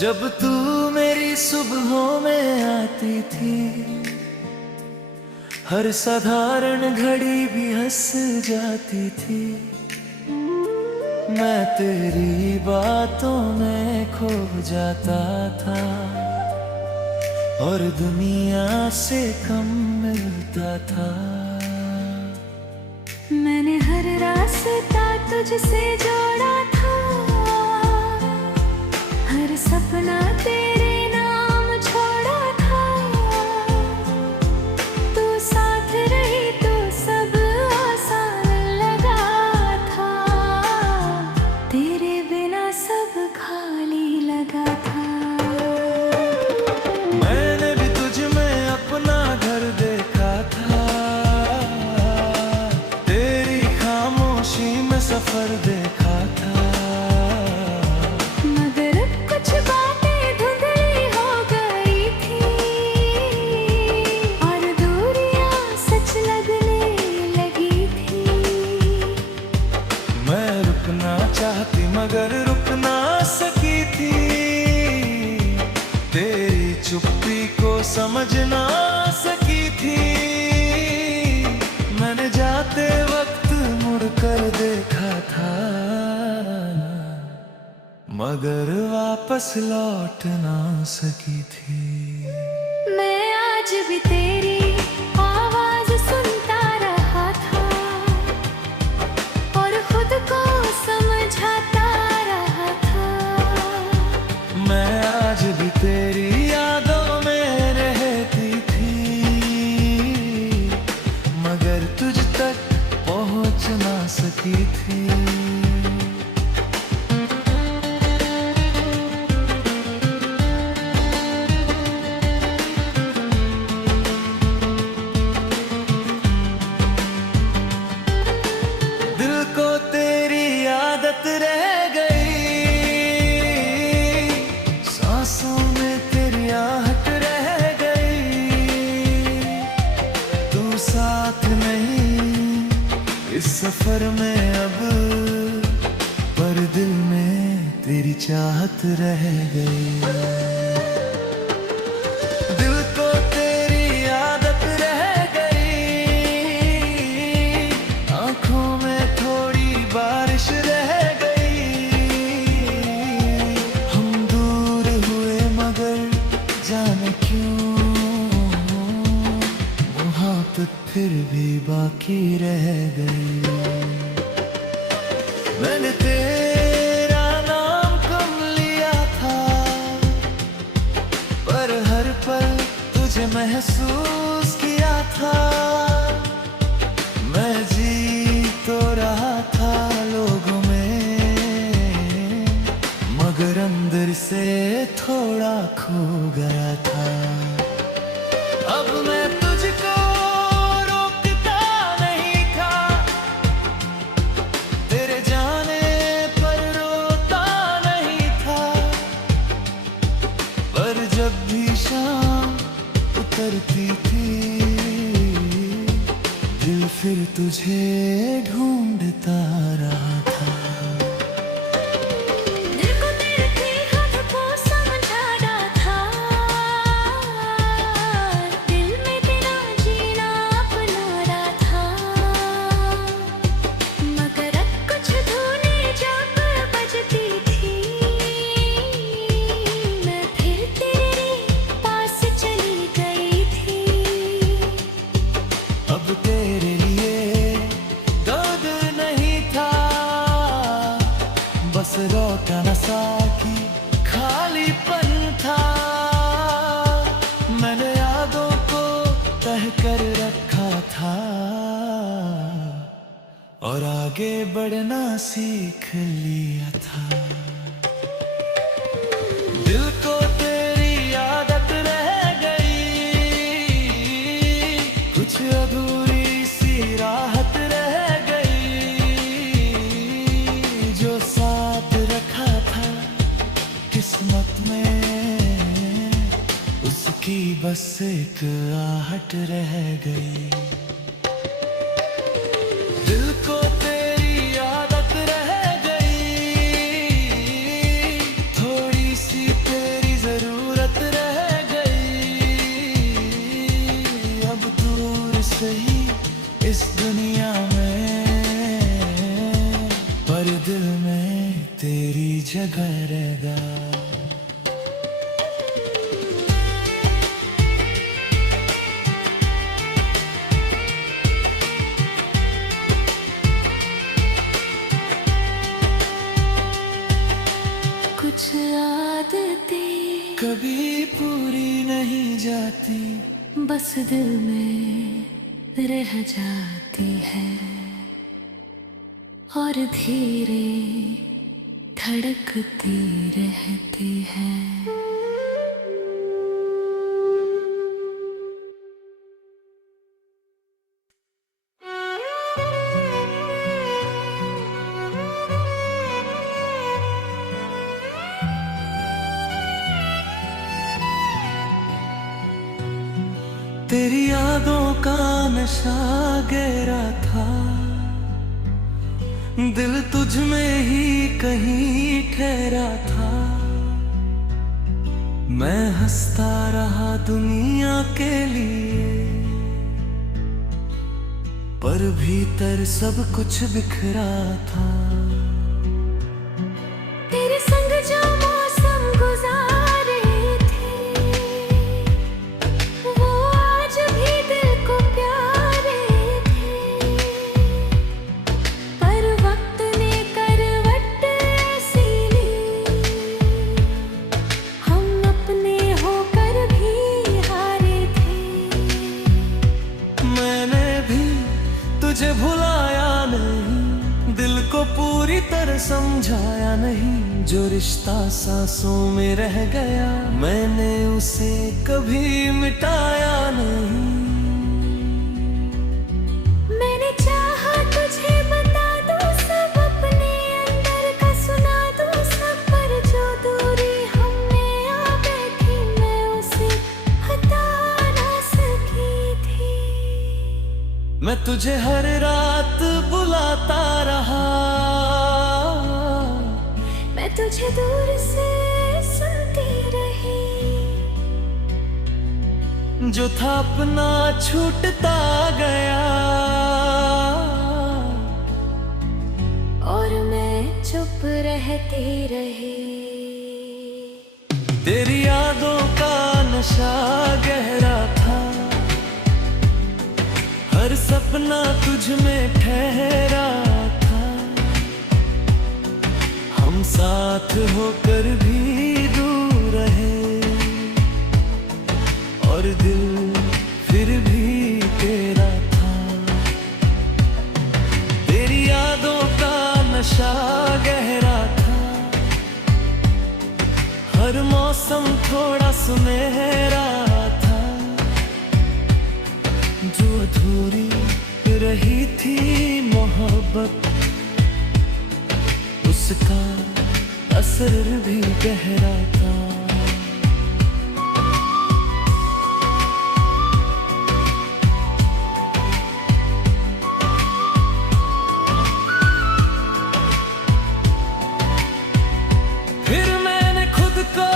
जब तू मेरी सुबहों में आती थी, हर साधारण घड़ी भी हंस जाती थी। मैं तेरी बातों में खो जाता था और दुनिया से कम मिलता था। मैंने हर रास्ता तुझसे जोड़ा था, हर सपना तेरे नाम छोड़ा था। तू साथ रही तो सब आसान लगा था, तेरे बिना सब खाली लगा था। मैंने भी तुझ में अपना घर देखा था, तेरी खामोशी में सफर देखा था। मगर अब कुछ बातें धुंधली हो गई थी और दूरियां सच लगने लगी थी। मैं रुकना चाहती मगर रुक ना सकी थी, तेरी चुप्पी को समझ ना सकी थी। मैंने जाते वक्त मुड़कर देखा था, मगर वापस लौट ना सकी थी। मैं आज भी तेरी आवाज सुनता रहा था और खुद को समझाता रहा था। मैं आज भी तेरी यादों में रहती थी, मगर तुझ तक पहुंच ना सकी थी। दिल को तेरी आदत रह गई, सांसों में तेरी आहट रह गई। तू साथ नहीं इस सफर में अब, पर दिल में तेरी चाहत रह गई। दिल को तेरी आदत रह गई, आंखों में थोड़ी बारिश रह गई। हम दूर हुए मगर जाने क्यों, मोहब्बत फिर भी बाकी रह गई। मैंने तेरा नाम कम लिया था, पर हर पल तुझे महसूस किया था। मैं जी तो रहा था लोगों में, मगर अंदर से थोड़ा खो गया था। अब मैं तुझको रोकता नहीं था, तेरे जाने पर रोता नहीं था। पर जब भी शाम उतरती थी, दिल फिर तुझे ढूंढता रहा था। दिल को तेरे हाथ को समझाना था, दिल में तेरा जीना अपनाना था। मगर अब कुछ धुनें जब बजती थी, मैं फिर तेरे पास चली गई थी। अब तेरे लिए दर्द नहीं था, बस रोका न साकी खालीपन था। मैंने यादों को तह कर रखा था और आगे बढ़ना सीख लिया था। दिल को तेरी आदत रह गई, कुछ अधूरी सी राहत रह गई। जो साथ रखा था किस्मत में, उसकी बस एक आहट रह गई। दिल को तेरी आदत रह गई, थोड़ी सी तेरी नहीं जाती, बस दिल में रह जाती है और धीरे धड़कती रहती है। तेरी यादों का नशा गहरा था, दिल तुझ में ही कहीं ठहरा था। मैं हंसता रहा दुनिया के लिए, पर भीतर सब कुछ बिखरा था। तेरे संग जो मौसम गुजारे थे, वो आज भी दिल को प्यारे थे। पर वक्त ने करवट ऐसी ली, हम अपने होकर भी हारे थे। मैंने भी तुझे भुलाया नहीं, दिल को पूरी तरह समझाया नहीं। जो रिश्ता सांसों में रह गया, मैंने उसे कभी मिटाया नहीं। मैंने चाहा तुझे बता दूं सब, अपने अंदर का सुना दूं सब, पर जो दूरी हमने आ बैठी, मैं उसे हटा ना सकी थी। मैं तुझे हर रात बुलाता रहा, मैं तुझे दूर से सुनती रही। जो था अपना छूटता गया, और मैं चुप रहती रही। तेरी यादों का नशा गहरा था, हर सपना तुझ में ठहरा था। हम साथ होकर भी दूर रहे, और दिल फिर भी तेरा था। तेरी यादों का नशा गहरा था, हर मौसम थोड़ा सुनहरा था। जो अधूरी रही थी मोहब्बत, उसका असर भी गहरा था। फिर मैंने खुद को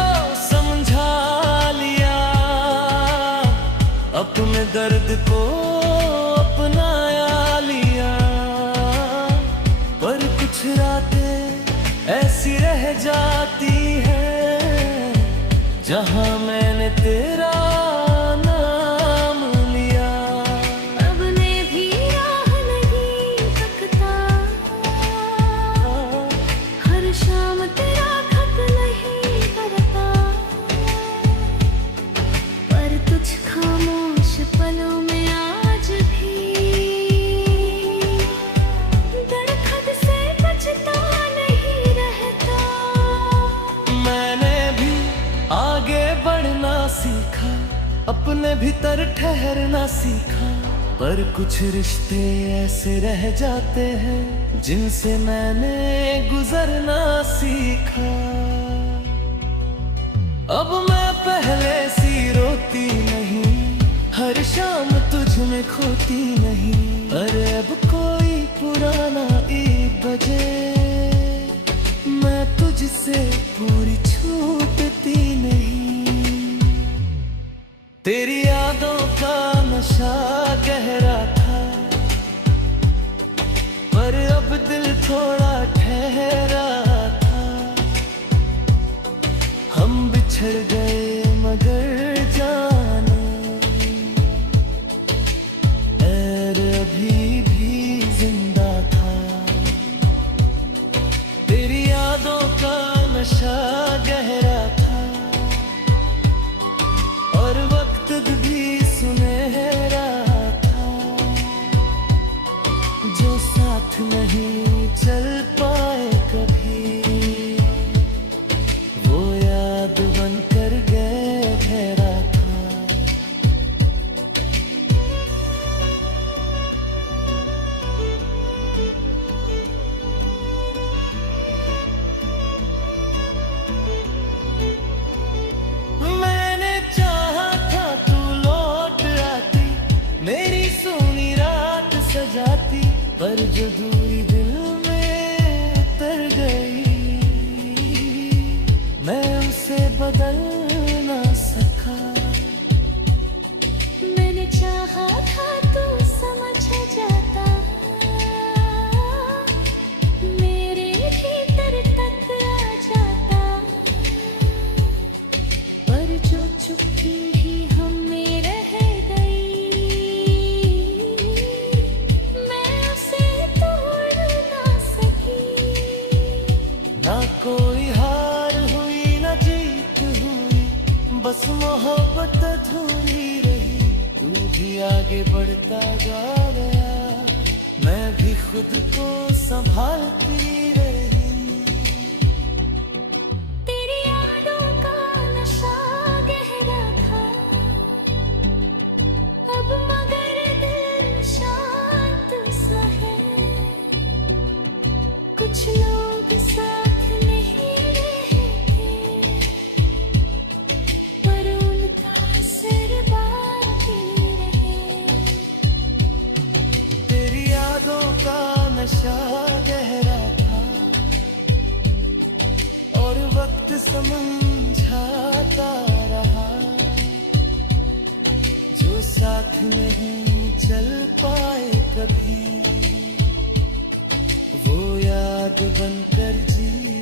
समझा लिया, अपने दर्द को अपनाया लिया। पर कुछ रातें ऐसी रह जाती है, जहां मैंने तेरा नाम लिया। अब मैं भी राह नहीं तकता, हर शाम तेरा खत नहीं करता, पर कुछ खामोश पलों में आज भी दरखत से बचता नहीं रहता। मैंने भी आगे बढ़ना सीखा, अपने भीतर ठहरना सीखा। पर कुछ रिश्ते ऐसे रह जाते हैं, जिनसे मैंने गुजरना सीखा। अब मैं पहले सी रोती नहीं, हर शाम तुझ में खोती नहीं। अरे अब कोई पुराना ईद बजे, मैं तुझसे पूरी छूटती नहीं। तेरी यादों का नशा गहरा था, पर अब दिल थोड़ा ठहरा था। हम बिछड़ गए मगर जाने, ऐर अभी भी जिंदा था। तेरी यादों का नशा गहरा था, और जो दूरी दिल में उतर गई, मैं उसे बदल ना सका। मैंने चाहा था तू समझ जाता, मेरे भीतर तक आ जाता, पर जो चुप्पी ही हम में रह गई, मैं उसे तोड़ ना सकी। ना कोई हार हुई ना जीत हुई, बस मोहब्बत अधूरी रही। तू भी आगे बढ़ता जा गया, मैं भी खुद को संभालती रही। तेरी यादों का नशा गहरा था, अब मगर दिल शांत सा है। कुछ लोग साथ नहीं रहते, पर उनका असर बाकी रहे। तेरी यादों का नशा गहरा था, और वक्त समझाता रहा। जो साथ नहीं चल पाए कभी, वो याद बनकर जी